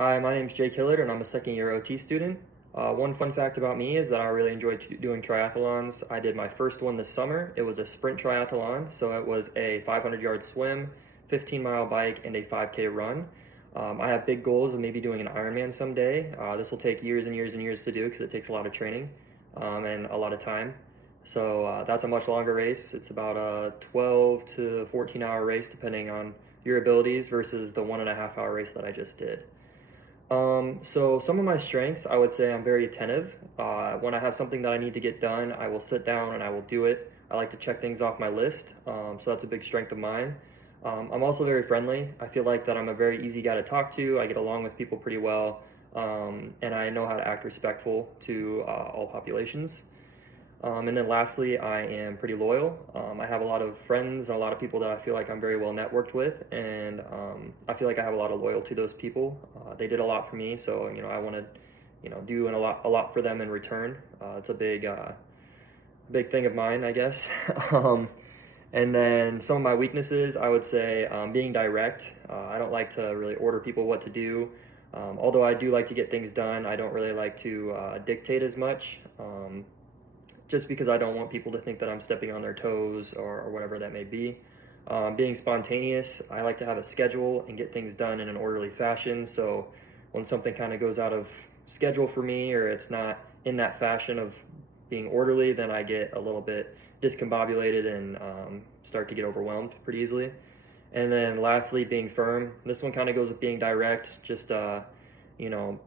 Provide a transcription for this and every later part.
Hi, my name is Jake Hillard, and I'm a second year OT student. One fun fact about me is that I really enjoy doing triathlons. I did my first one this summer. It was a sprint triathlon, so it was a 500-yard swim, 15-mile bike, and a 5K run. I have big goals of maybe doing an Ironman someday. This will take years and years and years to do because it takes a lot of training and a lot of time. So that's a much longer race. It's about a 12 to 14-hour race depending on your abilities versus the 1.5 hour race that I just did. So some of my strengths, I would say I'm very attentive. When I have something that I need to get done, I will sit down and I will do it. I like to check things off my list, so that's a big strength of mine. I'm also very friendly. I feel like that I'm a very easy guy to talk to. I get along with people pretty well, and I know how to act respectful to all populations. And then lastly, I am pretty loyal. I have a lot of friends and a lot of people that I feel like I'm very well networked with, and I feel like I have a lot of loyalty to those people. They did a lot for me, so I want to, do a lot for them in return. It's a big thing of mine, I guess. And then some of my weaknesses, I would say being direct. I don't like to really order people what to do. Although I do like to get things done, I don't really like to dictate as much. Just because I don't want people to think that I'm stepping on their toes or whatever that may be. Being spontaneous, I like to have a schedule and get things done in an orderly fashion. So when something kind of goes out of schedule for me or it's not in that fashion of being orderly, then I get a little bit discombobulated and start to get overwhelmed pretty easily. And then lastly, being firm. This one kind of goes with being direct, just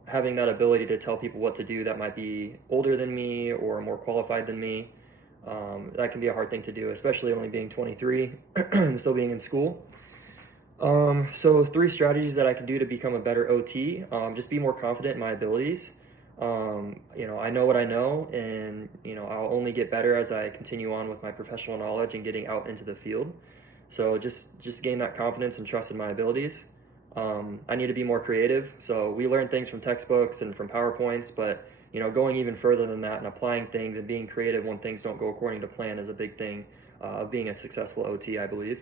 having that ability to tell people what to do that might be older than me or more qualified than me. That can be a hard thing to do, especially only being 23 and still being in school. So 3 strategies that I can do to become a better OT, just be more confident in my abilities. I know what I know, and I'll only get better as I continue on with my professional knowledge and getting out into the field. So just gain that confidence and trust in my abilities. I need to be more creative. So we learn things from textbooks and from PowerPoints, but going even further than that and applying things and being creative when things don't go according to plan is a big thing of being a successful OT, I believe.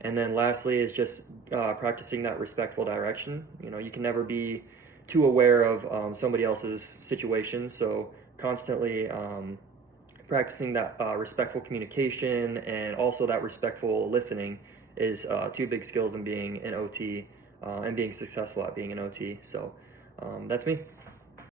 And then lastly is just practicing that respectful direction. You can never be too aware of somebody else's situation, so constantly practicing that respectful communication and also that respectful listening is 2 big skills in being an OT and being successful at being an OT. So that's me.